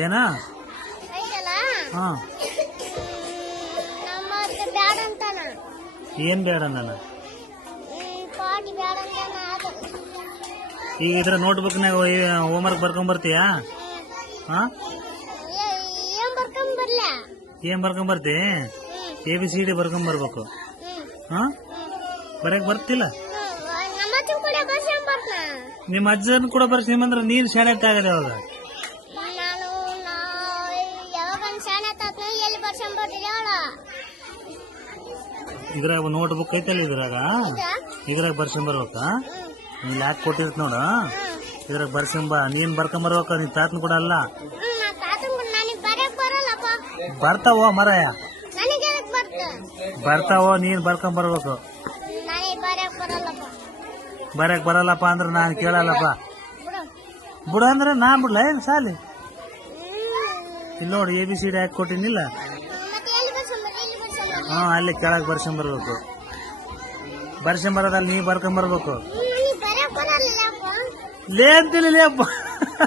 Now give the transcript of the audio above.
ಏನ ಹಾ ಏನ್ ಬೇಡ ನಾನು ಈಗ ಇದ್ರ ನೋಟ್ಬುಕ್ನಾಗ ಹೋಮ್ವರ್ಕ್ ಬರ್ಕೊಂಬರ್ತೀಯಾ? ಹಾ ಏನ್ ಬರ್ಕೊಂಬರ್ತಿ? ABCD ಬರ್ಕೊಂಬರ್ಬೇಕು. ಹಾ ಬರಕ್ ಬರ್ತಿಲ್ಲ? ನಿಮ್ಮ ಅಜ್ಜನ್ ಕೂಡ ಬರ್ತೀನಿ ಅಂದ್ರೆ ನೀನ್ ಶಾಣೆ ಆಗದೆ ಅವಾಗ. ಇದ್ರಾಗ ನೋಟ್ಬುಕ್ ಐತಲ್ಲ ಇದ್ರಾಗ ಬರ್ಸ್ಕೊಂಬರ್ಬೇಕಾ? ನೀನ್ ಯಾಕೆ ಕೊಟ್ಟಿರ್ತ ನೋಡ, ಇದ್ರಾಗ ಬರ್ಸ್ಕೊಂಬ. ನೀನ್ ಬರ್ಕೊಂಬರ್ಬೇಕ, ನಿನ್ ತಾತನ್ ಕೂಡ ಅಲ್ಲ. ಬರ್ತಾವೋ ಮರಾಯ, ಬರ್ತಾವೋ, ನೀನ್ ಬರ್ಕೊಂಬರ್ಬೇಕು. ಬರಕ್ ಬರಲ್ಲಪ್ಪ ಅಂದ್ರೆ ನಾನು ಕೇಳಲ್ಲಪ್ಪ. ಬಿಡ ಅಂದ್ರೆ ನಾ ಬಿಡ್ಲ ಏನ್ ಸಾಲಿ? ಇಲ್ಲಿ ನೋಡಿ ABCD ಹಾಕಿ ಕೊಟ್ಟಿನಿಲ್ಲ. ಹಾ ಅಲ್ಲಿ ಕೆಳಗೆ ಬರ್ಸ್ಕೊಂಬರ್ಬೇಕು. ಬರ್ಸ್ಕೊಂಬರೋದಲ್ಲಿ ನೀ ಬರ್ಕೊಂಬರ್ಬೇಕು. ಲೇ ಅಂತಿಲ್ಲ ಅಪ್ಪ.